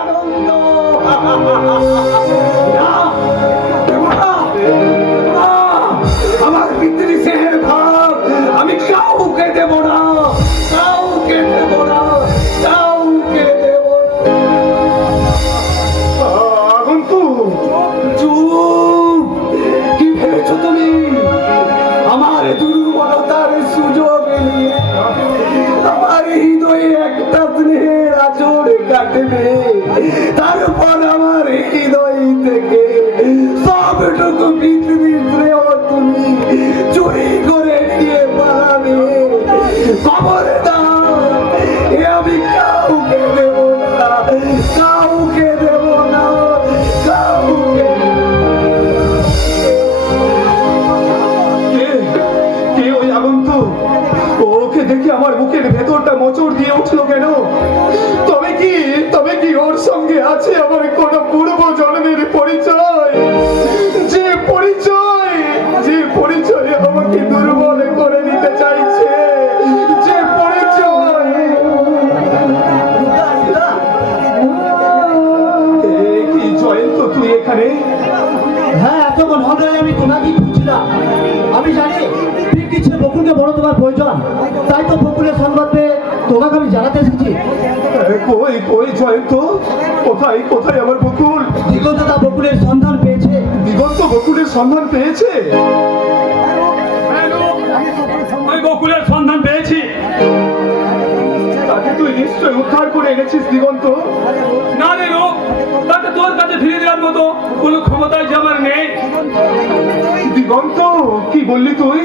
আনন্দ। আমার পিতৃসের ভাব আমি কাউকে দেব না, কাউকে দেব না, কাউকে দেব না। চুপ! কি ভেবেছো তুমি আমার দুর্বলতার সুযোগ নিয়ে আমার হৃদয়ে একটা স্নেহের আচর কাটবে, তারপর আমার হৃদয় থেকে সবটুকু পৃথিবীর স্নেহ তুমি চুরি করে নিয়ে পালাবে? খবরদার, এ আমি কাউকে দেব না, কাউকে দেব না, কাউকে। কে ওই আগন্তুক? ওকে দেখে আমার বুকের ভেতরটা মোচড় দিয়ে উঠলো কেন? তবে কি ওর সঙ্গে আছে আমার কোন পূর্ব জন্মের পরিচয়? যে পরিচয় আমাকে দুর্বল করে দিতে চাইছে, যে পরিচয়। কি জয়ন্ত, তুই এখানে? হ্যাঁ, এতক্ষণ হবে আমি তোমাকেই খুঁজছিলাম। আমি জানি কিছু বকুলকে বড় তোমার প্রয়োজন, তাই তো বকুলের সংবাদ পেয়ে তোমাকে আমি জানাতে এসেছি। কই জয়ন্ত? কোথায় আমার বকুল? দিগন্ত তা বকুলের সন্ধান পেয়েছে। দিগন্ত বকুলের সন্ধান পেয়েছে? আমি বকুলের সন্ধান পেয়েছি। তাকে তুই নিশ্চয় উদ্ধার করে এনেছিস দিগন্ত। না রে লোক, তাকে তোর কাছে ফিরে দেওয়ার মতো কোনো ক্ষমতাই যে আমার নেই। দিগন্ত, কি বললি তুই?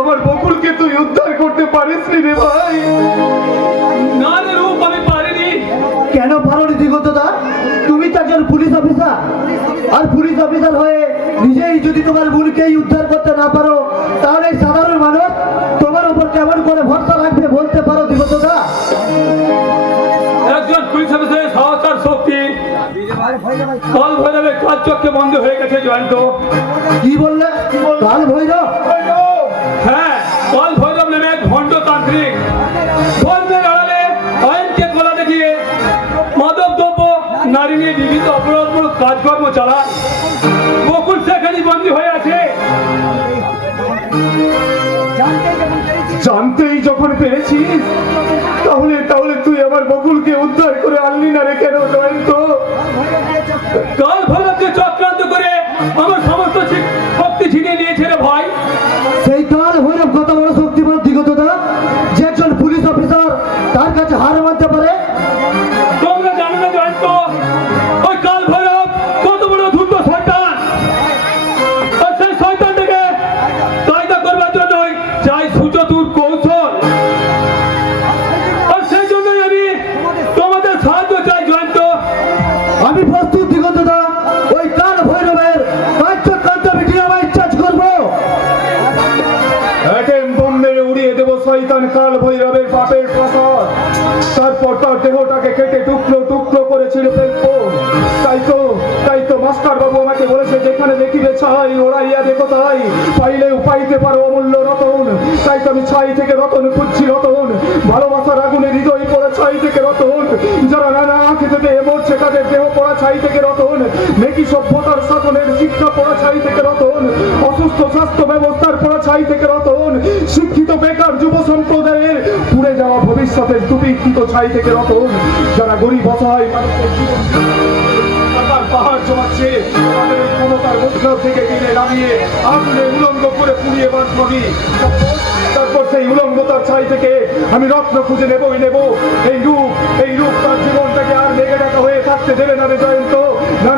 আমার বকুলকে তুই উদ্ধার করতে পারিসনি রে ভাই? না রে রূপ, আমি পারিনি। কেন পারোনি দিগন্ত দা? তুমি তো একজন পুলিশ অফিসার, আর পুলিশ অফিসার হয়ে নিজেই যদি তোমার বোনকেই উদ্ধার করতে না পারো, তাহলে সাধারণ মানুষ তোমার উপর কেমন করে ভরসা রাখবে বলতে পারো দিগন্ত দা? একজন পুলিশ অফিসারের সাহস আর শক্তি কাল ভৈরবের কাজ চক্ষে বন্ধ হয়ে গেছে জয়ন্ত। কি বললে? কাল ভৈরব? হ্যাঁ, কাল ভৈরব নামে এক ভণ্ড তান্ত্রিক ধর্মের আড়ালে আইনকে গলা দেখিয়ে মাদক দ্রব্য, নারী নিয়ে বিভিন্ন অপরাধমূলক কাজকর্ম চালায়। বকুল সেখানে বন্দী হয়ে আছে। জানতেই যখন পেরেছিস, তাহলে তুই আমার বকুলকে উদ্ধার করে আনলি না রে কেন জয়ন্ত? কাল ভৈরবকে চক্রান্ত করে আমার সমস্ত শক্তি ছিনিয়ে নিয়েছে রে ভাই। সেই কাল ভৈরব কত বড় শক্তিমান দিগন্ত দা, যে একজন পুলিশ অফিসার তার কাছে হার মানতে পারে? তোমরা জানো না জয়ন্ত, ওই কাল ভৈরব কত বড় ধূর্ত শয়তান। আর সেই শয়তানটাকে কায়দা করবার জন্যই চাই সুচতুর কৌশল। আর সেই জন্যই আমি তোমাদের সাহায্য চাই জয়ন্ত। আমি প্রস্তুত দিগন্ত দা, ওই কাল ভৈরবের কার্যকান্ত আমি ডিনামাইট চার্জ করবো। অ্যাটেম বোম মেরে উড়িয়ে দেবো শয়তান কাল ভৈরবের পাপের প্রাসাদ। তারপর তার দেহটাকে কেটে টুকরো টুকরো করে ছিঁড়ে ফেলবো। তাই তো মাস্টার বাবু আমাকে বলেছে, যেখানে দেখিবে ছাই ওড়াইয়া দেখো তাই, পাইলেও পাইতে পারো অমূল্য রতন। তাই তো আমি ছাই থেকে রতন খুঁজছি, রতন। ভালোবাসার আগুনে হৃদয় পড়া ছাই থেকে রতন। যারা নানা খেতে পেয়ে মরছে তাদের দেহ পড়া ছাই থেকে রতন। নেকি সভ্যতার শাসনের শিক্ষা পড়া ছাই থেকে রতন। অসুস্থ স্বাস্থ্য ব্যবস্থার পড়া ছাই থেকে রতন। শিক্ষিত বেকার যুব সম্প্রদায়ের পুড়ে যাওয়া ভবিষ্যতের দুর্ভিক্ষিত ছাই থেকে রতন। যারা গরিব অসহায় মানুষের জীবন টাকার পাহাড় জমাচ্ছে, তাদের এই ক্ষমতার মধ্যে থেকে কিনে নামিয়ে আগুনে উলঙ্গ করে পুড়িয়ে বাঁধবি। তারপর সেই উলঙ্গতার ছাই থেকে আমি রত্ন খুঁজে নেবই নেব। এই রূপ তার জীবনটাকে আর মেঘে ডাকা হয়ে থাকতে দেবে না রে জয়ন্ত। না,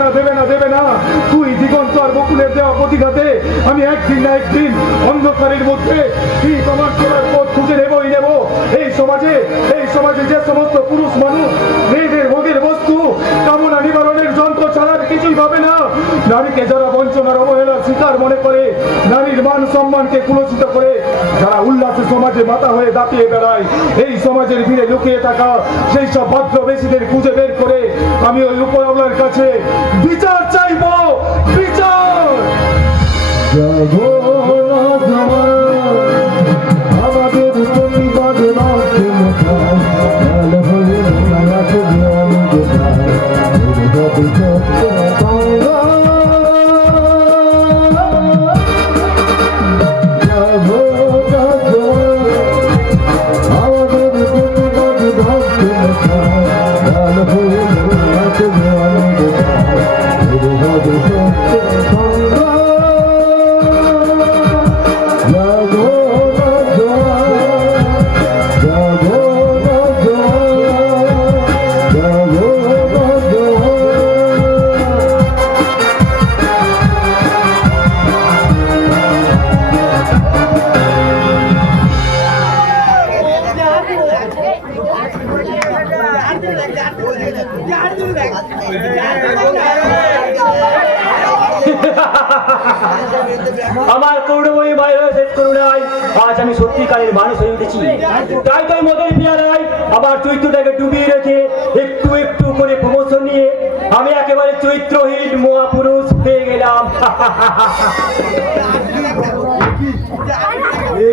দেবে না। তুই দিগন্ত আর বকুলের দেওয়া প্রতিঘাতে আমি একদিন না একদিন অন্ধকারের মধ্যে ঠিক আমার চলার পথ খুঁজে নেবই নেব। এই সমাজে যে সমস্ত পুরুষ মানুষ মেয়েদের ভোগের বস্তু কামনা নিবারণের যন্ত্র ছাড়ার কিছুই ভাবে না, নারীকে যারা বঞ্চনার অবহেলার শিকার মনে করে, নারীর মান সম্মানকে কুলসিত করে যারা উল্লাসে সমাজে মাথা হয়ে দাপিয়ে বেড়ায়, এই সমাজের ভিড়ে লুকিয়ে থাকা সেই সব ভদ্রবেশীদের খুঁজে বের করে আমি ওই উপরওয়ালার কাছে বিচার চাইব, বিচার। আমাদের আমার করুণময়ী মায়ের শেষ করুণায় আজ আমি সত্যিকারের মানুষ হয়ে উঠেছি। তাই তাই মদের পিয়ারায় আমার চরিত্রটাকে ডুবিয়ে রেখে একটু একটু করে প্রমোশন নিয়ে আমি একেবারে চরিত্রহীন মহাপুরুষ হয়ে গেলাম।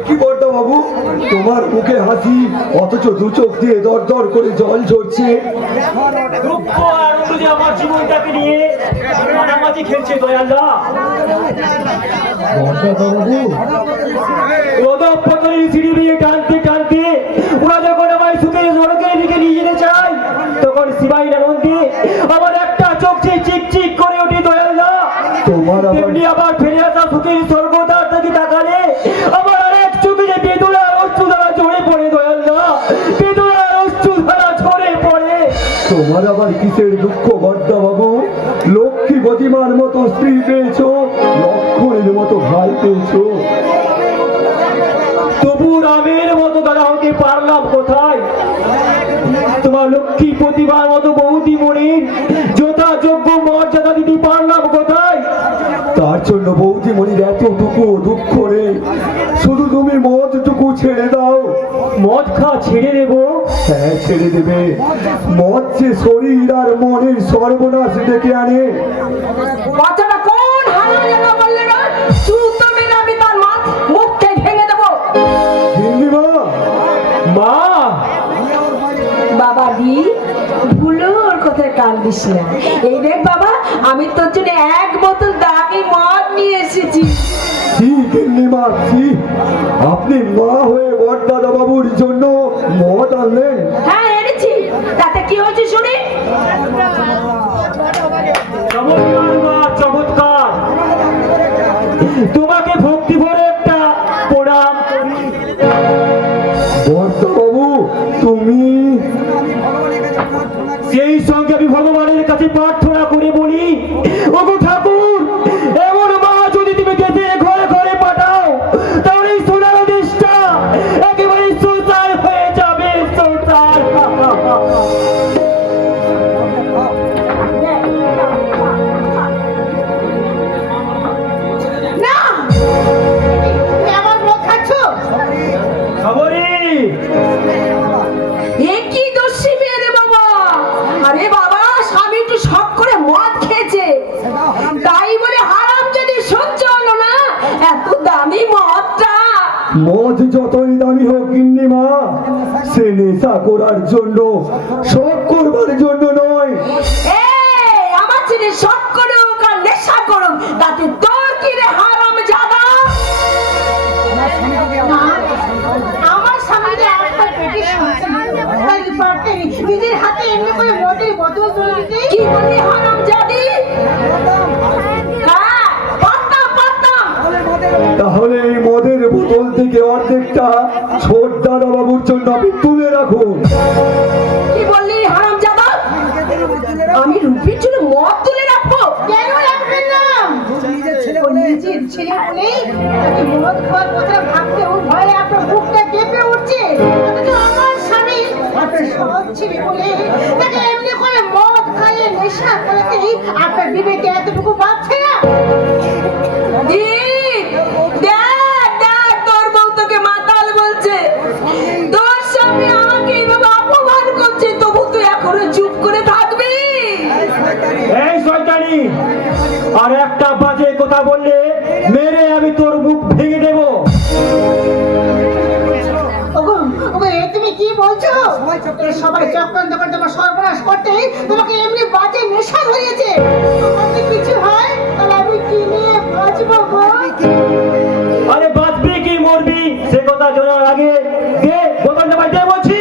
কি বর্দা বাবু, তোমার মুখে হাসি অথচ দু চোখ দিয়ে দর দর করে জল ঝরছে। দুঃখ আর আনন্দ যে আমার জীবনটাকে নিয়ে মাঝামাঝি খেলছে দয়ালদা। রোদপথরের সিঁড়ি দিয়ে টানতে টানতে ওরা যখন আমায় সুখে সড়কের দিকে নিয়ে যেতে চায়, তখন সিবাই আনন্দে আমার একটা চোখ চিকচিক করে ওঠে দয়ালদা। তোমার তেমনি আবার ফিরে আসা সুখের স্বর্গদ্বার থেকে তাকালে আমার আরেক চোখে যে বেদনার অশ্রু ধারা ঝরে পড়ে দয়ালদা, বেদনার অশ্রু ধারা ঝরে পড়ে। তোমার আবার কিসের দুঃখ বর্দা বাবু? লক্ষ্মী প্রতিমার মতো স্ত্রী পেয়েছো, লক্ষণের মতো ভাই পেয়েছো, তবু রামের মতো দাদা হতে পারলাম কোথায়? তোমার লক্ষ্মী প্রতিভার মতো বহুতি মনির যথাযোগ্য মর্যাদা দিতে পারলাম কোথায়? তার জন্য বৌদিমণির এতটুকু দুঃখ নেই। শুধু তুমি মদটুকু ছেড়ে দাও। মদ খা ছেড়ে দেবো? হ্যাঁ, ছেড়ে দেবে। মদ যে শরীর আর মনের সর্বনাশ ডেকে আনে। কথাটা কোন হারামজাদা বললে না? জুতো মেরে আমি তার মুখকে ভেঙে দেবো। গিন্নিমা, মা, বাবা দি ভুলো ওর কথায় কান দিস না। এই দেখ বাবা, আমি তোর জন্য এক বোতল দামি মদ নিয়ে এসেছি। কি গিন্নিমা, কি আপনি মা হয়ে বড়দাদা বাবুর জন্য মদ আনলেন? হ্যাঁ এনেছি, তাতে কি হয়েছে শুনি? চমৎকার মা, চমৎকার। তোমাকে ভক্তি ভরে একটা প্রণাম করি। বড়দা বাবু, তুমি সেই সঙ্গে আমি ভগবানের কাছে প্রার্থনা করে বলি, ওগো ঠাকুর, এমন মা যদি তুমি যেতে ঘরে ঘরে পাঠাও, তাহলে এই সোনার দেশটা একেবারে সোনার হয়ে যাবে, সোনার। না, তুমি আমার মদ খাচ্ছ? খবরই এ কি দোষী মেয়ে রে বাবা? আরে বাবা, স্বামী একটু শখ করে মদ খেয়েছে, তাই বলে হারাম যদি সহ্য হলো না এত দামি মদটা। মদ যতই দামি হোক গিন্নিমা, সে নেশা করার জন্য, শখ করবার জন্য নয়। এই আমার ছেলে শখ করুক আর নেশা করুক, তাতে তোর কি রে হারামজাদা? আমার সামনে একটা পেটে নিজের হাতে এমনি করে মদের বোতল তুলে দিতে। কি বলি হারামজাদি? হ্যাঁ, পারতাম পারতাম। তাহলে এই মদের বোতল থেকে অর্ধেকটা ছোট দাদা বাবুর জন্য আপনি তুলে রাখুন। কি বললি হারামজাদা? আমি রুপির জন্য মদ তুলে রাখবো? কেন রাখবেন না? ও নিজের ছেলে বলে তাকে মদ খাওয়ার কথা ভাবতে ওর ভয়ে আপনার বুকটা কেঁপে উঠছে। অথচ আমার স্বামী আপনার সৎ ছেলে বলে তাকে এমনি করে মদ খাইয়ে নেশা করাতেই আপনার বিবেকে এতটুকু বাঁচছে না। দেখ, দেখ, দেখ, তোর বউ তোকে মাতাল বলছে। তোর স্বামী আমাকে এইভাবে অপমান করছে, তবু তুই এখনো চুপ করে থাকবি? এই শয়তানি, আর একটা বাজে কথা বললে মেরে আমি তোর মুখ ভেঙে দেব। ওগো, ওগো, এ তুমি কি বলছো? এ সবাই চক্রান্ত করে তোমার সর্বনাশ করতে তোমাকে এমনি বাজে নেশা ধরিয়েছে। যদি কিছু হয় তাহলে আমি কি নিয়ে বাঁচবো গো? আরে বাঁচবি কি মরবি সে কথা জানার আগে দে বোতলটা বাইরে বলছি।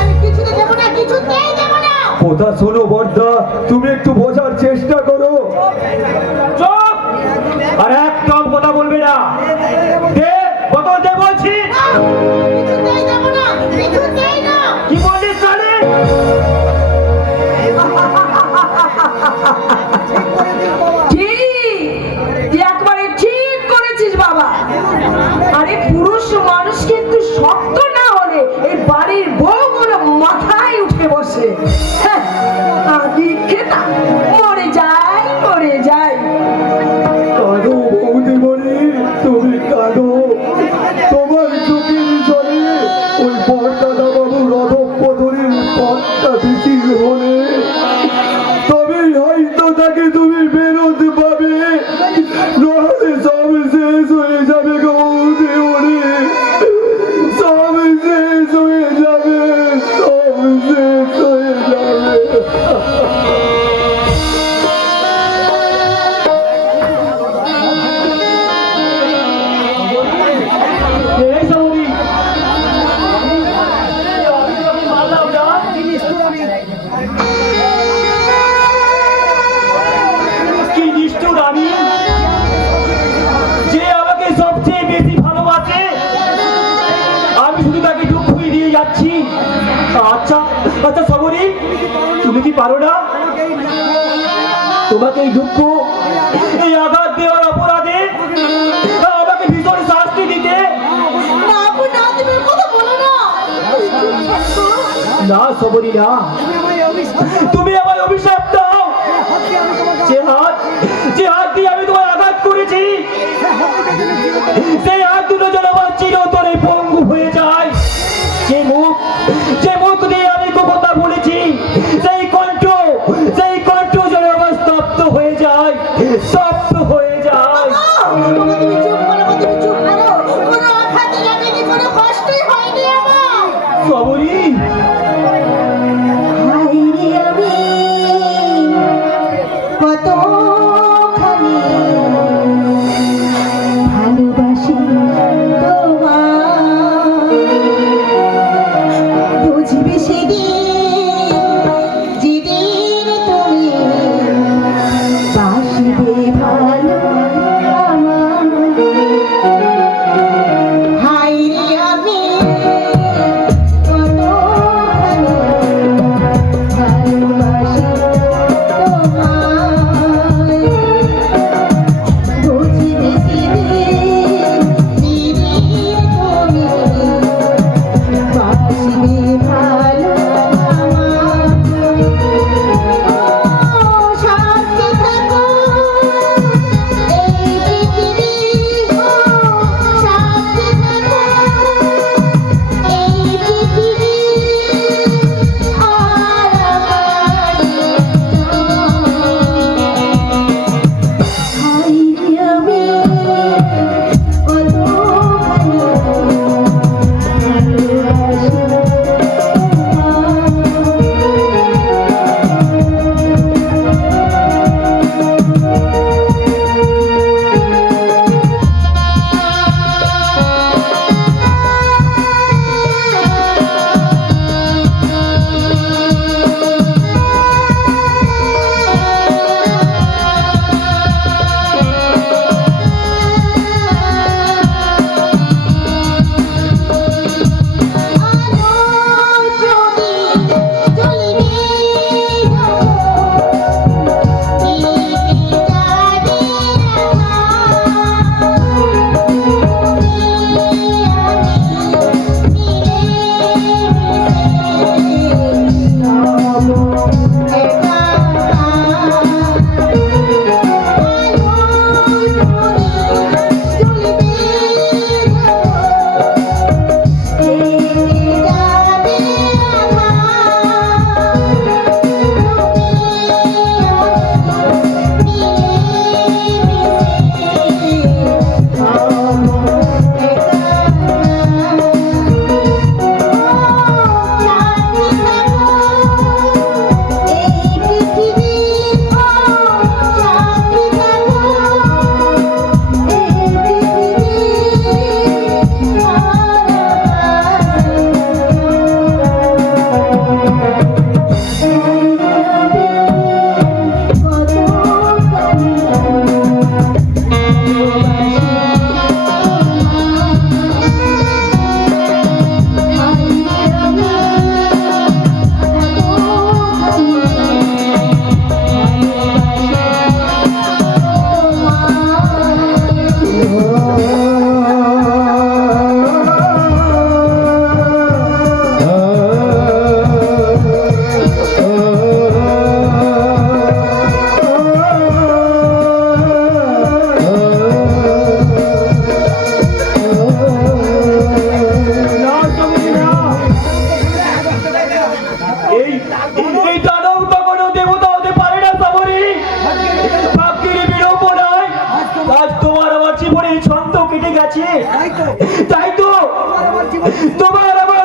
আমি কিছুতে দেবো না, কিছুতেই দেবো না। কথা শোনো বড়দা, তুমি একটু বোঝার চেষ্টা করো। চুপ, আর একদম কথা বলবি না। দে বোতল দে বলছি। কিছুতেই দেবো না, কিছুতেই না। কি বলছিস তাহলে? ঠিক, তুই একবারে ঠিক করেছিস বাবা। আরে পুরুষ মানুষ কিন্তু শক্ত না হলে এই বাড়ির বউ তোমার দাদা বাবু রথপথরের পথটা বিচিল হলে তবেই হয়তো তাকে তুমি বেরোতে পাবে, নাহলে সব শেষ হয়ে যাবে গো দেওরে, সব শেষ হয়ে যাবে, সব শেষ হয়ে যাবে। এই সবরি মারলাম না। কি নিষ্ঠুর আমি, যে আমাকে সবচেয়ে বেশি ভালোবাসে আমি শুধু তাকে দুঃখই দিয়ে যাচ্ছি। আচ্ছা আচ্ছা সবরি, তুমি কি পারো না তোমাকে এই দুঃখ, এই আঘাত দেওয়ার অপরাধে আমাকে ভীষণ শাস্তি দিতে? বাবু না, তুমি কথা বলো না। না সবরি না, তুমি আমার অভিশাপ দাও। যে হাত দিয়ে আমি তোমার আঘাত করেছি সেই হাত দুটো যেন আমার চিরতরে পঙ্গু হয়ে যায়। যে মুখ দিয়ে আমি কথা বলেছি সেই কণ্ঠ যেন আমার স্তব্ধ হয়ে যায়, স্তব্ধ হয়ে যায়। বাবা, তুমি চুপ করো, তুমি চুপ করো। কোনো আঘাত লাগেনি, কোনো কষ্টই হয়নি আমার। সবরি হায়রে আমি কতখানি ভালোবাসি তোমায়, বুঝবে সেদিন যেদিন তুমি বাসবে ভালো আমায়। হায়রে আমি কতখানি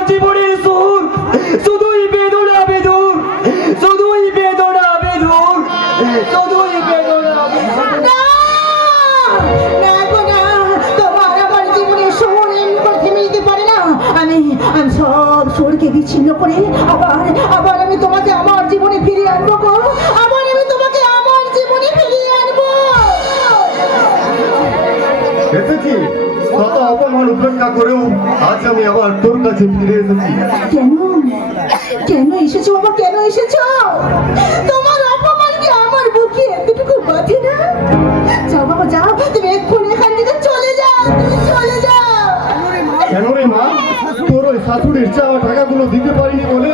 জীবনের সুর শুধুই বেদনা বেদুর, শুধুই বেদনা বেদুর, শুধুই বেদনা বেদুর। না না গো না, তোমার আমার জীবনের সুর এমনি করে থেমে যেতে পারে না। আমি সব সুরকে বিচ্ছিন্ন করে আবার আমি তোমাকে আমার জীবনে ফিরিয়ে আনবো গো। আবার আমি তোমাকে আমার জীবনে ফিরিয়ে আনবো। এসেছি কত অপমান উপেক্ষা করেও আজ আমি আবার তোর কাছে ফিরে এসেছি। কেন কেন এসেছো বাবা, কেন এসেছো? তোমার অপমান কি আমার বুকে এতটুকু বাঁধে না? যাও বাবা যাও, তুমি এক্ষুনি এখান থেকে চলে যাও, তুমি চলে যাও। কেন রে মা, তোর ওই শাশুড়ির চাওয়া টাকাগুলো দিতে পারিনি বলে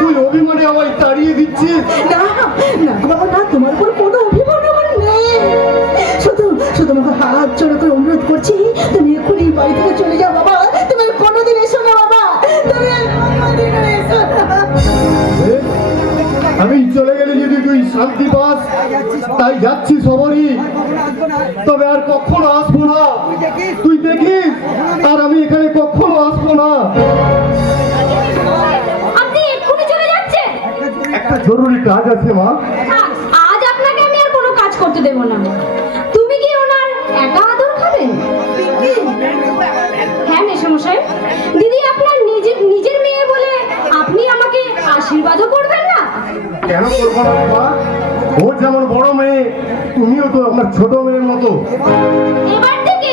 তুই অভিমানে আমায় তাড়িয়ে দিচ্ছিস? না না বাবা না, তোমার উপর কোনো অভিমান আমার নেই। শুধু শুধু আমাকে হাত জোড়া করে অনুরোধ করছি, তুমি এক্ষুনি এই বাড়ি থেকে চলে যাও বাবা। তুমি আর কোনোদিন এসো না বাবা, তুমি আর কোনোদিন এসো না। আমি চলে গেলে যদি তুই শান্তি পাস তাই যাচ্ছি সবারই, তবে আর কখনো আসবো না। তুই দেখিস আর আমি এখানে কখনো আসবো না। আপনি এক্ষুনি চলে যাচ্ছেন? একটা জরুরি কাজ আছে মা। আজ আপনাকে আমি আর কোনো কাজ করতে দেব না। তুমি কি ওনার একা আদর খাবেন? হ্যাঁ মেসমশাই, দিদি আপনার নিজের মেয়ে বলে আপনি আমাকে আশীর্বাদও করবেন না? কেন করবো না মা? ও যেমন বড় মেয়ে, তুমিও তো আপনার ছোট মেয়ের মতো। এবার থেকে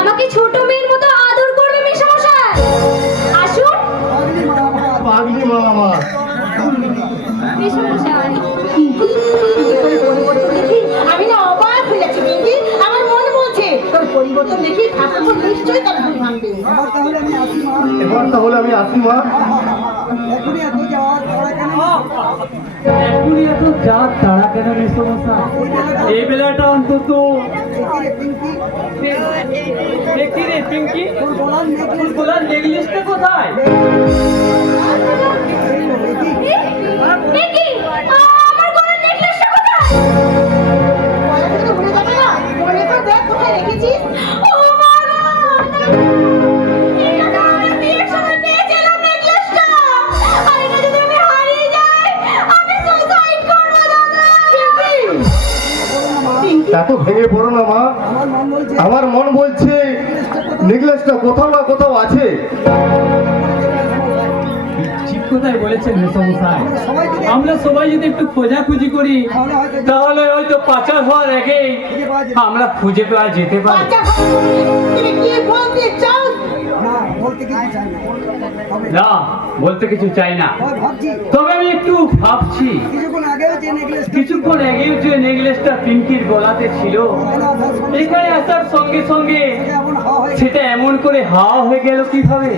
আমাকে ছোট মেয়ের মতো আদর করবে মেসমশাই। আসুন পাগলি মা আমার। মেসমশাই। পরিবর্তন দেখি আমি না অবাক হয়ে যাচ্ছি পিঙ্কি। আমার মন বলছে তোর পরিবর্তন দেখি ঠাকুর নিশ্চয়ই তার ভুল ভাঙবে। এবার তাহলে আমি আসি মা। এখনই এত যা তারা কেন মেসমশাই? এই বেলাটা অন্তত দেখি রে পিঙ্কি, তোর গলার নেকলেসটা কোথায়? এ কি? আমার গলার নেকলেসটা কোথায়? গলা থেকে তো ভুলে যাবে না, মনে করে দেখ কোথায় রেখেছিস। ও মা গো! এটা তো আমি বিয়ের সময় পেয়েছিলাম নেকলেসটা। আর এটা যদি আমি হারিয়ে যাই, আমি সুসাইড করবো দাদা। এত ভেঙে পড়ো না মা। আমার মন বলছে নেকলেসটা কোথাও না কোথাও আছে। ঠিক কথাই বলেছেন মেসমশাই। আমরা সবাই যদি একটু খোঁজাখুঁজি করি তাহলে হয়তো পাচার হওয়ার আগেই আমরা খুঁজে পাওয়া যেতে পারি। আচ্ছা তুমি কি বলতে চাও? না, বলতে কিছু চাই না, তবে আমি একটু ভাবছি কিছুক্ষণ আগেও যে নেকলেসটা পিঙ্কির গলাতে ছিল, এখানে আসার সঙ্গে সঙ্গে সেটা এমন করে হাওয়া হয়ে গেল কিভাবে?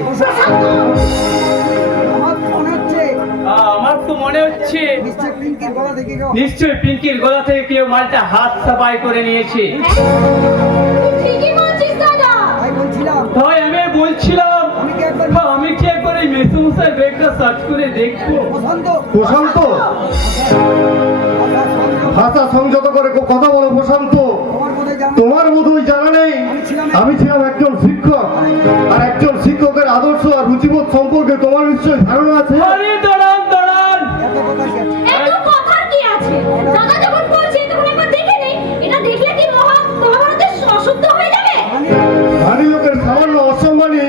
আমার তো মনে হচ্ছে নিশ্চয়ই পিঙ্কির গলা থেকে কেউ মালটা হাত সাফাই করে নিয়েছে। ঠিকই বলছিস দাদা। তাই আমি বলছিলাম আমি কি একবার এই মেসমশাই ব্যাগটা সার্চ করে দেখবো। প্রশান্ত, ভাষা সংযত করে কথা বলো প্রশান্ত। তোমার বোধহয় জানা নেই আমি ছিলাম একজন শিক্ষক, আর একজন শিক্ষকের আদর্শ আর রুচিবোধ সম্পর্কে তোমার নিশ্চয়ই ধারণা আছে। আরে দাঁড়ান দাঁড়ান, এত কথার কি আছে? দাদা যখন বলছে তখন একবার দেখে নেই। এটা দেখলে কি মহাভারতের অশুদ্ধ হয়ে যাবে? ধনী লোকের সামান্য অসম্মানী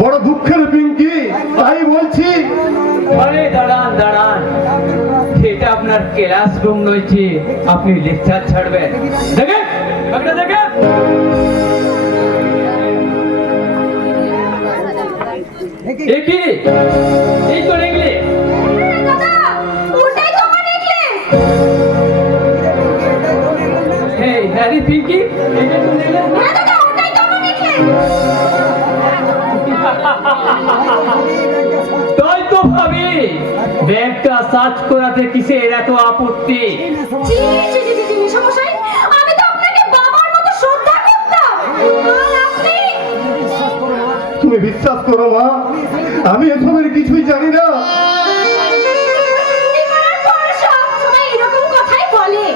বড় দুঃখের পিঙ্কি, তাই বলছি। আরে দাঁড়ান দাঁড়ান, এটা আপনার ক্লাসরুম রয়েছে, আপনি লেকচার ছাড়বেন। দেখেন ব্যাগটা দেখেন। কি এই তো নেকলেস। দাদা ওটাই তো আমার নেকলেস। এই হ্যারি পিঙ্কি, এটা তো নেকলেস। হ্যাঁ দাদা ওটাই তো আমার নেকলেস। তাই তো ভাবি ব্যাগটা সার্চ করাতে কিসের এত আপত্তি? জি জি জি জি মেসমশাই, আমি তো আপনাকে বাবার মতো শ্রদ্ধা করতাম। আর আপনি তুমি বিশ্বাস করো মা, আমি এসবের কিছুই জানি না। চুরি করার পর সব সময় এরকম কথাই বলে।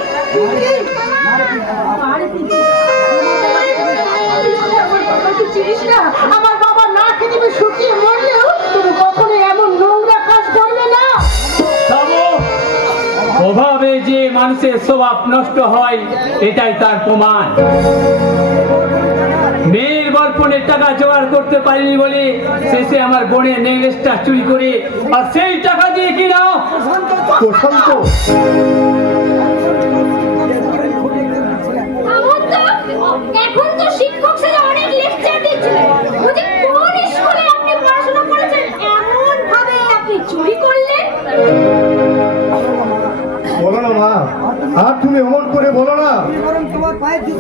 আমার বাবা না খেতে শুকিয়ে মরলেও তুমি কখনো মানুষের স্বভাব নষ্ট হয়, এটাই তার প্রমাণ। মেয়ের গল্পনের টাকা জোগাড় করতে পারিনি বলে শেষে আমার বোনের নেকলেসটা চুরি করে আর সেই টাকা দিয়ে কিনা প্রশান্ত এখন তো শিক্ষক সেজে অনেক লেকচার দিচ্ছিলেন। বলছি, কোন স্কুলে আপনি পড়াশোনা করেছেন, এমন ভাবে আপনি চুরি করলেন? বলো না মা, আর তুমি অমন করে বলো না।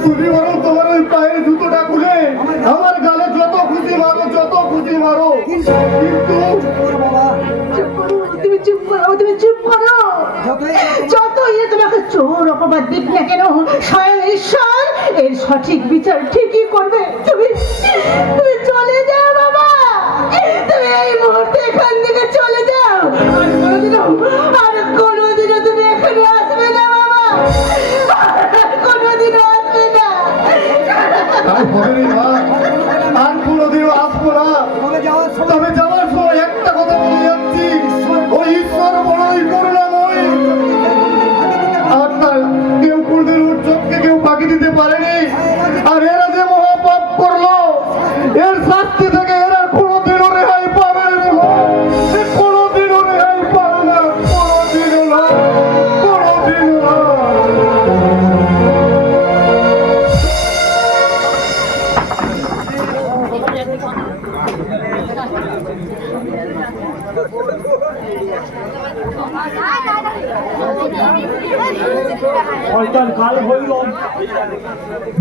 তুমি বরং তোমার ওই পায়ের জুতোটা খুলে আমার গালে যত খুশি মারো, যত খুশি মারো, কিন্তু তুমি চুপ করো, তুমি চুপ করো। যতই এ তোমাকে চোর অপবাদ দিক না কেন, স্বয়ং ঈশ্বর এর সঠিক বিচার ঠিকই করবে। তুমি তুমি চলে যাও বাবা, তুমি এই মুহূর্তে এখান থেকে চলে যাও। আর কোনোদিনও তুমি এখানে আসবে না বাবা, আর কোনোদিনও আসবে না। তাই হবে রে মা, আর কোনোদিনও আসবো না। তবে যাওয়ার সময় একটা কথা বলে যাচ্ছি, ওই ঈশ্বর বড়ই করুণাময়, আর তার কেউ কোনোদিন ওর চোখকে কেউ ফাঁকি দিতে পারেনি। আর এরা যে মহাপাপ করলো, এর শাস্তি থেকে এরা কোনোদিনও রেহাই পাবে না রে মা, কোনোদিনও রেহাই পাবে না, কোনোদিনও না, কোনোদিনও না। শয়তান কাল ভৈরব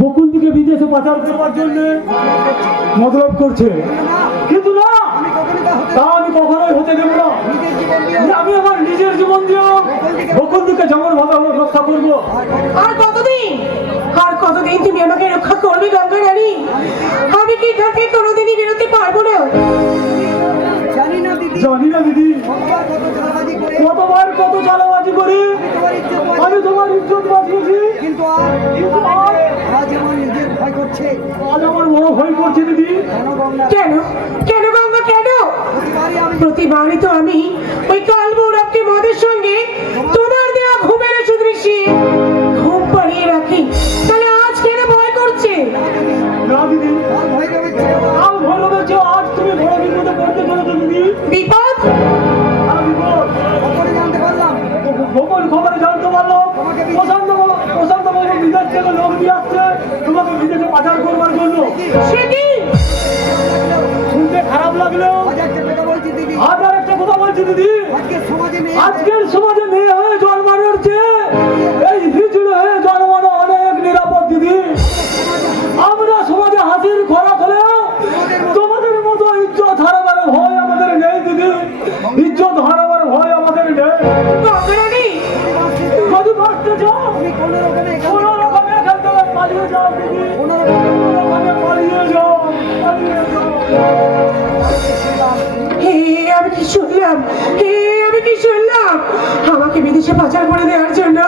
বকুলদিকে বিদেশে পাচার করবার জন্য মতলব করছে, কিন্তু না, তা আমি কখনোই হতে দেব না। আমি আমার নিজের জীবন দিয়েও বকুলদিকে যেমন ভাবে রক্ষা করবো। আর কতদিন তুমি আমাকে রক্ষা করবে গঙ্গা রানী? আমি কি এখান থেকে কোনোদিনই বেরোতে পারবো না। জানি না দিদি, কতবার কত চালাবাজি করে আমি তোমার ইজ্জত বাঁচিয়েছি, কিন্তু আজ আমার বড় ভয় করছে দিদি। কেন কেন গঙ্গা, কেন? প্রতিবারই তো আমি ওই কাল ভৈরবকে মদের সঙ্গে তোমার দেওয়া ঘুমের ওষুধ মিশিয়ে ঘুম পাড়িয়ে রাখি, তাহলে আজ কেন ভয় করছে? না দিদি, কাল ভৈরবের চেয়ে আজ তুমি বড় বিপদে পড়তে চলেছো দিদি। বিপদ? গোপন খবরে জানতে পারলাম প্রশান্ত বাবু বিদেশ থেকে লোক দিয়ে আসছে তোমাকে বিদেশে পাচার করবার জন্য। সে কি? শুনতে খারাপ লাগলেও আর একটা কথা বলছি দিদি, আজকের সমাজে মেয়ে হয়ে জন্মানোর চেয়ে এই হিজড়ে হয়ে জন্মানো অনেক নিরাপদ দিদি। আমরা সমাজে হাসির খোরাক হলেও তোমাদের মতো ইজ্জত হারাবার ভয় আমাদের নেই দিদি, ইজ্জত হারাবার ভয় আমাদের নেই। যদি বাঁচতে চাও কোনো রকমে এখান থেকে পালিয়ে যাও দিদি, কোনো রকমে পালিয়ে যাও। আমি কি শুনলাম আমাকে বিদেশে পাচার করে দেওয়ার জন্য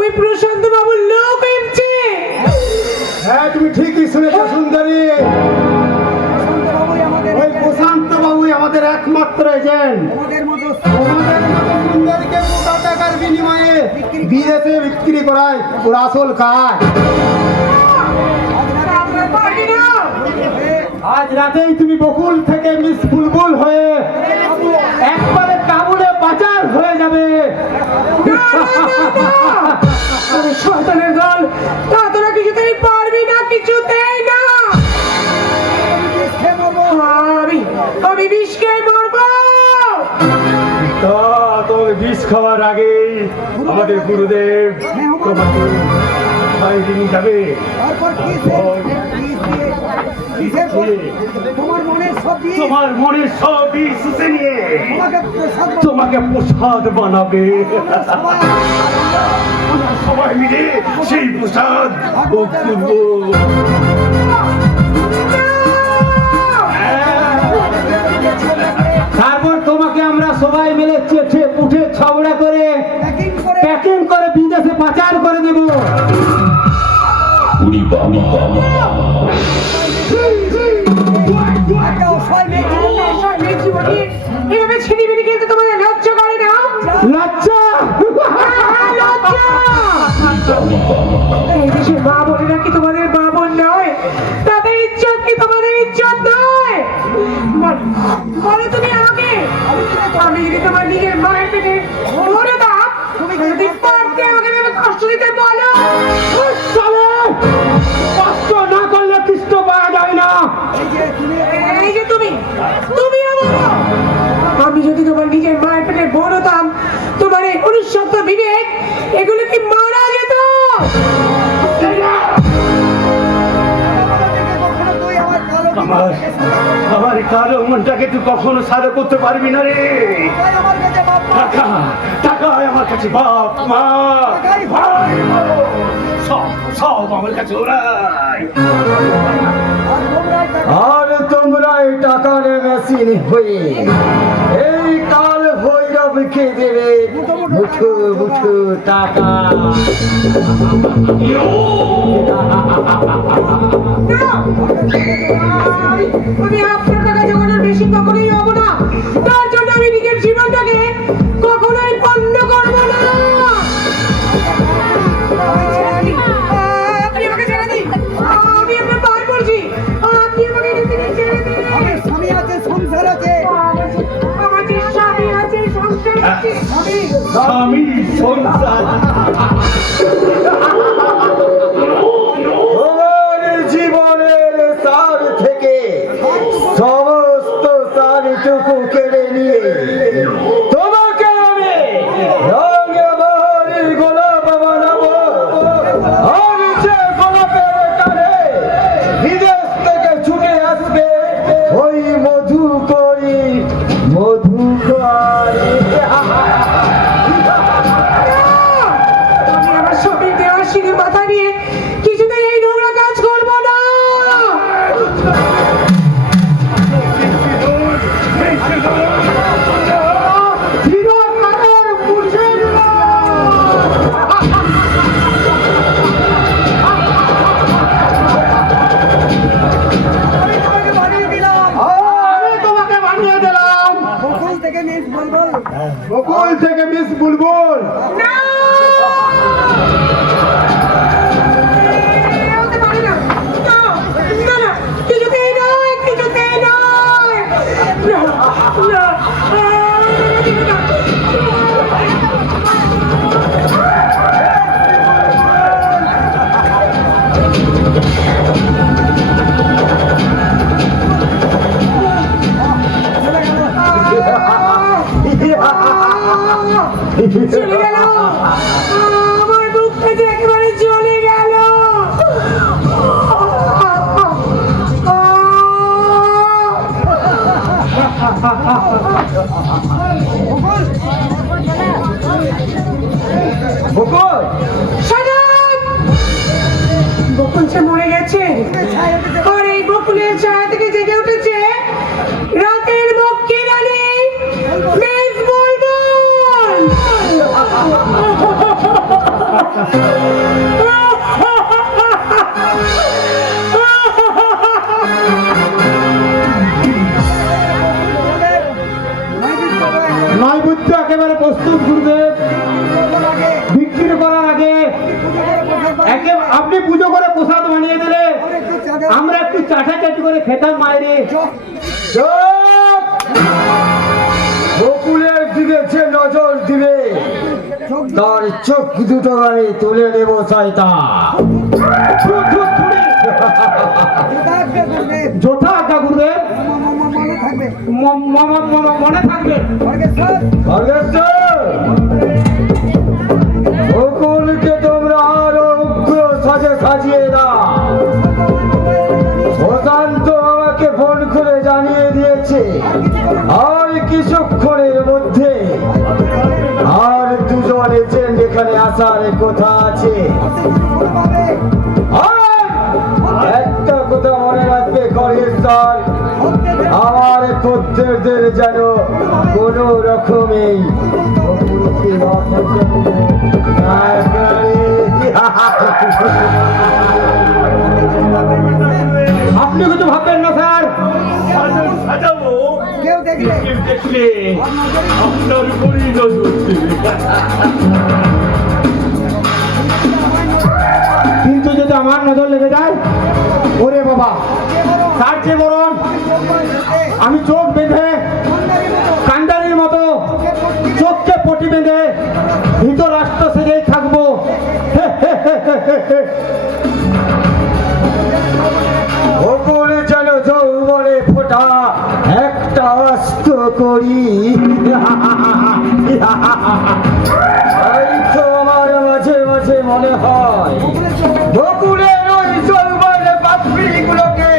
ওই প্রশান্ত বাবুর লোক এসেছে? হ্যাঁ, তুমি ঠিকই শুনেছ সুন্দরী, ওই প্রশান্ত বাবুই আমাদের একমাত্র এজেন্ট। তোমাদের মতো সুন্দরীকে মোটা টাকার বিনিময়ে বিদেশে বিক্রি করায় ওর আসল কাজ। আজ রাতেই তুমি বকুল থেকে মিস বুলবুল হয়ে একবারে কাবুলে পাচার হয়ে যাবে। শয়তানের দল, তা তোরা কিছুতেই পারবি না, কিছুতেই না। আমি বিষ খেয়ে মরবো। তো বিষ খাওয়ার আগে আমাদের গুরুদেব তোমাকে বাইরে নিয়ে যাবে। তোমার মনের সব বিষ শুষে নিয়ে তোমাকে প্রসাদ বানাবে। সবাই মিলে সেই প্রসাদ ভোগ করবো। তারপর তোমাকে আমরা সবাই মিলে চেটে পুটে ছবড়া করে প্যাকিং করে বিদেশে পাচার করে দেব। এভাবে ছিনিমিনি কিন্তু তোমাদের লজ্জা করে না? লজ্জা লজ্জা কি তোমাদের বাবন নয়? তাদের ইজ্জত কি তোমাদের ইজ্জত নয়? বলো তুমি আমাকে, আমি যদি তোমার নিজের মায়ের পেটে মরে দাও, তুমি যদি পারতে আমাকে এভাবে কষ্ট দিতে বলো? কষ্ট না করলে কৃষ্ণ পাওয়া যায় না। এই যে তুমি বলো, আমি যদি তোমার নিজের মায়ের পেটে বড় হতাম, তোমার এই অনুসত্ব বিবেক এগুলো কি মারা যেত? আমার কারো মনটাকে তুই কখনো সাদা করতে পারবি না রে। টাকা টাকা আমার কাছে, বাপ মা ভাই সব সব আমার কাছে ওরাই। আর তোমরা এই টাকার মেশিন হয়ে এই কাল ভৈরবকে দেবে মুঠো মুঠো টাকা। আমি আপনার টাকা জোগানোর বেশি কখনোই হব না। তার জন্য আমি নিজের জীবনটাকে কখনোই পণ্য করব না। আপনি আমাকে ছেড়ে দিন, আমি আপনার পায়ে পড়ছি। আপনি আমাকে ছেড়ে দিন। আমার স্বামী আছে, সংসার আছে। আমার যে স্বামী আছে, সংসার আছে। স্বামী সংসার তোমার জীবনের সার থেকে সমস্ত সারটুকু কেড়ে নিয়ে তোমাকে আমি রঙে বাহারের গোলাপ বানাবো। আর যে গোলাপের কানে বিদেশ থেকে ছুটে আসবে ওই মধু করি আমি আমার স্বামীর দেওয়া সিঁড়ির মাথা নিয়ে কিছুতেই এই নোংরা কাজ করব না। আমি তোমাকে বানিয়ে দিলাম বকুল থেকে মিস বুলবুল। না! হতে পারে না। না, না, না, কিছুতেই নয়, কিছুতেই নয়। না, না, চলে গেল, আমার বুক থেকে একেবারে চলে গেল। বকুল বকুল যে মরে গেছে, আর এই বকুলের ছায়া থেকে জেগে উঠেছে রাতের মক্কি রানী মিস বুলবুল। নৈবেদ্য একেবারে প্রস্তুত গুরুদেব। বিক্রি করার আগে আপনি পুজো করে প্রসাদ বানিয়ে দিলে আমরা একটু চাটাচাটি করে খেতাম মায়েরে। বকুলের দিকে যে নজর দিবে তার চোখ দুটো আমি তুলে নেব শয়তান। যথা আজ্ঞা গুরুদেব, মনে থাকবে। বকুলকে তোমরা আরো উগ্র সাজে সাজিয়ে দাও। প্রশান্ত আমাকে ফোন করে জানিয়ে দিয়েছে আর কিছুক্ষণের মধ্যে আর দুজন এজেন্ট এখানে আসার কথা আছে। আর একটা কথা মনে রাখবে কলেশ্বর, আমার খদ্দেরদের যেন কোনো রকমেই আপনি কিছু ভাববেন না স্যার। সাজাবো কেউ দেখলে আপনার উপরই নজর দেবে। কিন্তু যদি আমার নজর লেগে যায়, ওরে বাবা তার যে বরণ আমি চোখ বেঁধে কান্ডারির মতো চোখকে পটি বেঁধে ভিতর রাষ্ট্র সেজেই থাকবো। ওপরে যেন যৌবনে ফোটা একটা অস্ত করি, তাই তো আমার মাঝে মাঝে মনে হয় বকুলের ওই যৌবনে পাত্রীগুলোকে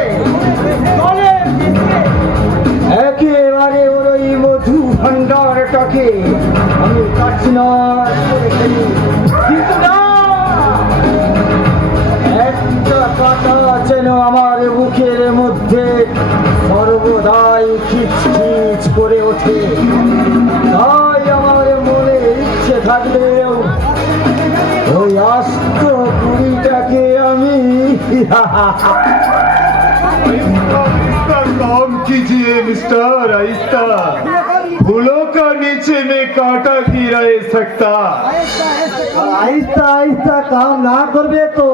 একেবারে ওই মধু ভাণ্ডারটাকে আমি কাটছি না করে ফেলি। কিন্তু না, একটা কথা যেন আমার বুকের মধ্যে সর্বদাই খিচখিচ করে ওঠে, তাই আমার মনে ইচ্ছে থাকলেও ওই আস্ত কুড়িটাকে আমি काम कीजिए मिस्टर आहिस्ता, फूलों का नीचे में कांटा ही रह सकता। আহিস্তা আহিস্তা কাম না করবে তো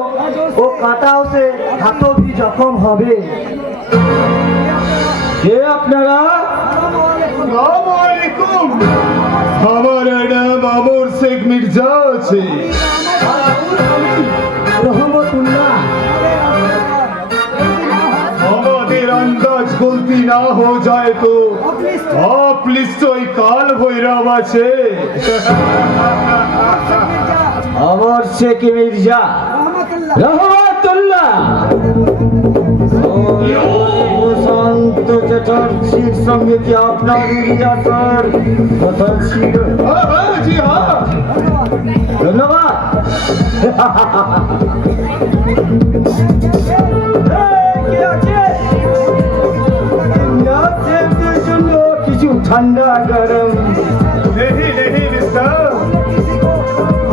ও কাঁটাও সে হাতও ভি জখম হবে। কে আপনারা? अस्सलामुअलैकुम, हमारा नाम अमर शेख मिर्जा है। রহমতুল্লাহ, हमारे अंदाज गलती ना हो जाए तो आप निश्चय काल भैरव আছে। अमर शेख मिर्जा रहमतुल्लाह शांत चटर्जीর সঙ্গে কি আপনার রিয়াসার কথা ছিল? हाँ हाँ जी हाँ, ধন্যবাদ। কে আছে? নাচের জন্য কিছু ঠান্ডা গরম नहीं नहीं मिस्टर,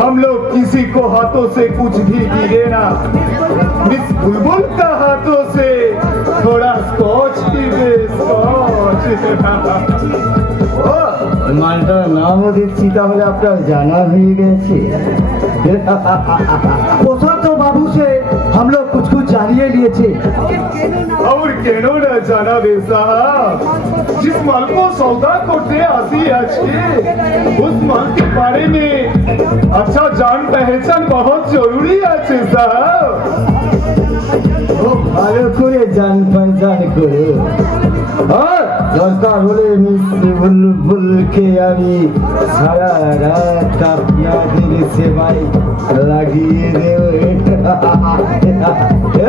हम लोग किसी को हाथों से कुछ भी गिरे ना। मिस बुलबुल का हाथों से थोड़ा स्कॉच पीवे, स्कॉच। ও মালটার নামও দেখছি তাহলে আপনার জানা হয়ে গেছে। पोसा तो बाबू से हम लोग कुछ जानिए लिए थे। और केनो न जाना बे साहब, जिस माल को सौदा करते आसी आज के उस माल के बारे में अच्छा जान पहचान बहुत जरूरी है साहब। খুব ভালো করে জান পহচান করো, আর দরকার হলে মিস বুলবুলকে আমি সারা রাত আপনাদের সেবায় লাগিয়ে দেব।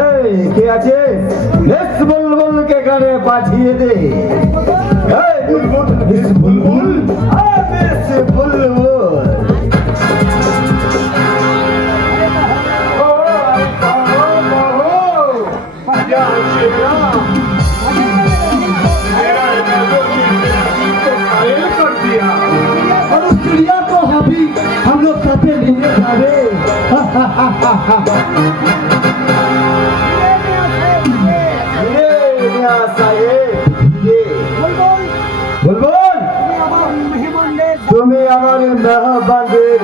এই কে আছে? মিস বুলবুলকে এখানে পাঠিয়ে দে। এই বুলবুল, মিস বুলবুল, মিস বুলবুল। और उस चिड़िया को अभी हम लोग साथे लिए जावे। বুলবুল, তুমি আমার মেহবানদের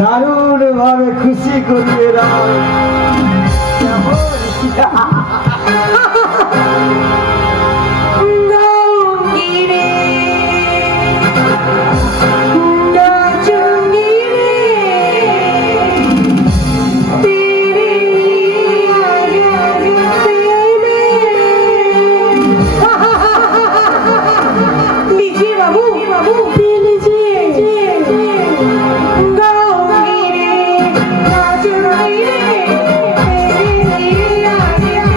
দারুণ ভাবে খুশি করিয়ে দাও। लीजिए बाबू, पी लीजिए। गाऊंगी रे, नाचूंगी रे, तेरे लिए आ गया।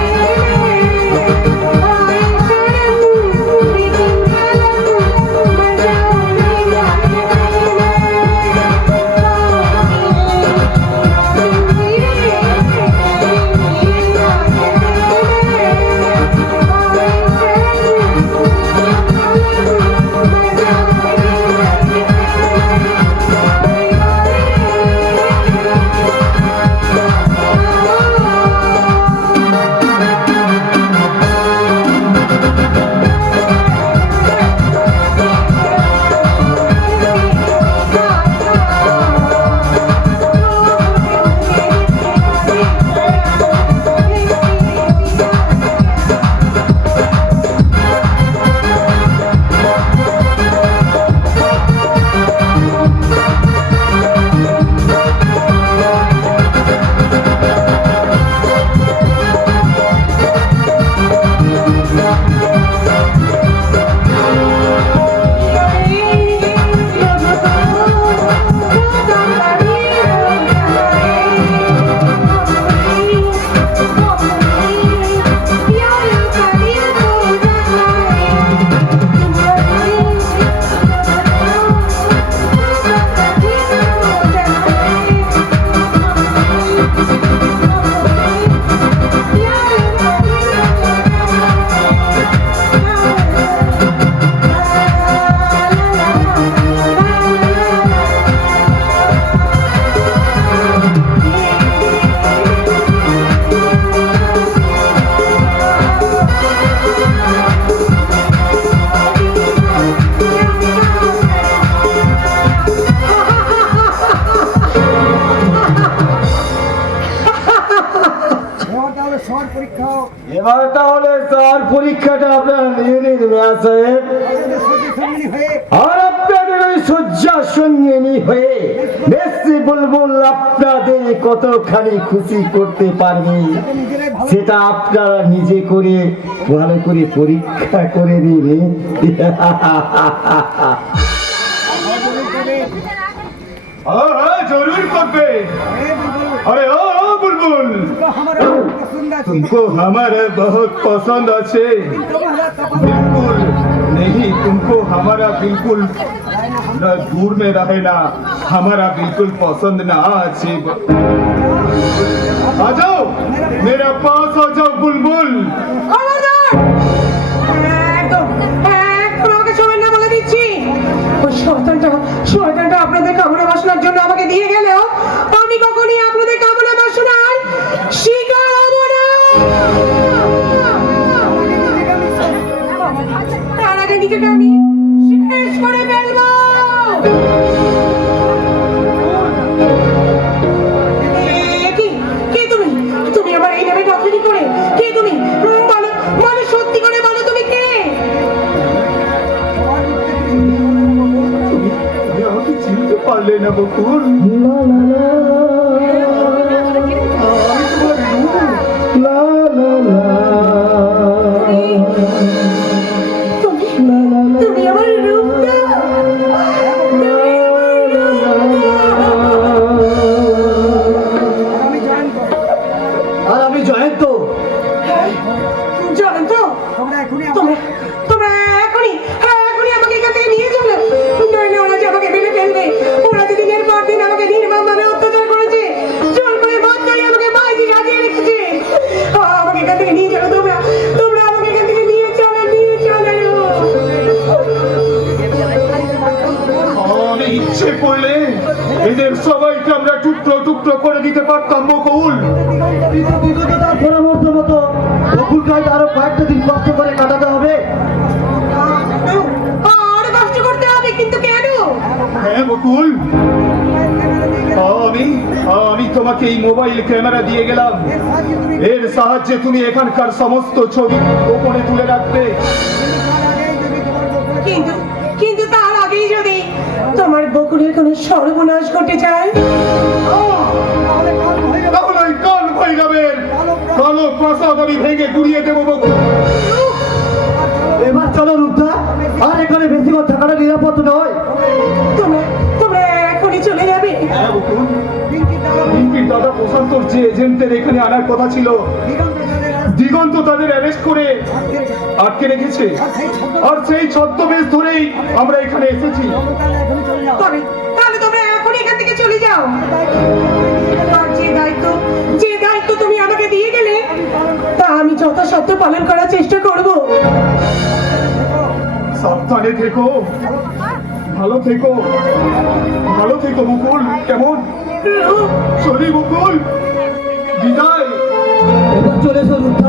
পরিচয়টা আপনারা নিয়ে নিন মেয়া সাহেব। আর আপনাদের ওই শয্যার সঙ্গিনী হয়ে বেশি বুলবুল আপনাদের কতখানি খুশি করতে পারবে সেটা আপনারা নিজে করে ভালো করে পরীক্ষা করে নিন। हाँ जरूर करबे। अरे ओ बुलबुल तुमको हमारा बहुत पसंद আছে बिल्कुल नहीं तुमको हमारा बिल्कुल न दूर में रहे ना हमारा बिल्कुल पसंद ना अच्छे आ जाओ मेरा पास आ जाओ बुलबुल খবরদার! একদম আমাকে সময় না বলে দিচ্ছি। ওই শয়তানটা আপনাদের কামনা বাসনার জন্য আমাকে দিয়ে গেলেও আমি কখনই আপনাদের কামনা বাসনার শিকার হব না। তার আগে নিজেকে আমি শেষ করে ফেলবো। কে তুমি? তুমি আমার এই নামে ডাকলি করে? কে তুমি? বলো বলো, সত্যি করে বলো, তুমি কে? তুমি আমাকে চিনতে পারলে না বকুল তুমি আমার রূপটা, আর আমি জয়ন্ত। জানেন তো তোমরা এখনই আমাকে এখান থেকে নিয়ে চলো, নইলে ওরা যে আমাকে মেরে ফেলবে। ওরা যে দিনের পর দিন আমাকে নির্মমভাবে অত্যাচার করেছে, জল করে মদ করে আমাকে মাইজি সাজিয়ে রেখেছে। আমাকে এখান থেকে নিয়ে চলো, তোমরা আমাকে এখান থেকে নিয়ে চলো। আমি ইচ্ছে করলে এদের সবাইকে আমরা টুকরো টুকরো করে দিতে পারতাম বকুল বিগততার পরামর্শ মতো বকুলকে হয়তো আরো কয়েকটা দিন কষ্ট করে কাটাতে হবে। আর কষ্ট করতে হবে, কিন্তু কেন? হ্যাঁ বকুল আমি তোমাকে এই মোবাইল ক্যামেরা দিয়ে গেলাম এর সাহায্যে তুমি এখানকার সমস্ত ছবি গোপনে তুলে রাখবে কিন্তু তার আগেই যদি তোমার বকুলের কোনো সর্বনাশ ঘটে যায়, তাহলে ওই কাল ভৈরবের কালো প্রাসাদ আমি ভেঙে গুড়িয়ে দেবো বকুল এবার চলো রূপদা, আর এখানে বেশিক্ষণ থাকাটা নিরাপদ নয়। তোমরা এখনই চলে যাবে। হ্যাঁ বকুল পিঙ্কির দাদা প্রশান্তর যে এজেন্টদের এখানে আনার কথা ছিল দিগন্ত তাদের অ্যারেস্ট করে আটকে রেখেছে আর সেই ছদ্মবেশ ধরেই আমরা এখানে এসেছি তাহলে তোমরা এখনই এখান থেকে চলে যাও। আর যে দায়িত্ব তুমি আমাকে দিয়ে গেলে তা আমি যথাসাধ্য পালন করার চেষ্টা করব। সাবধানে থেকো ভালো থেকো মুকুল কেমন সরি মুকুল বিদায় এবার চলে এসো রূপদা।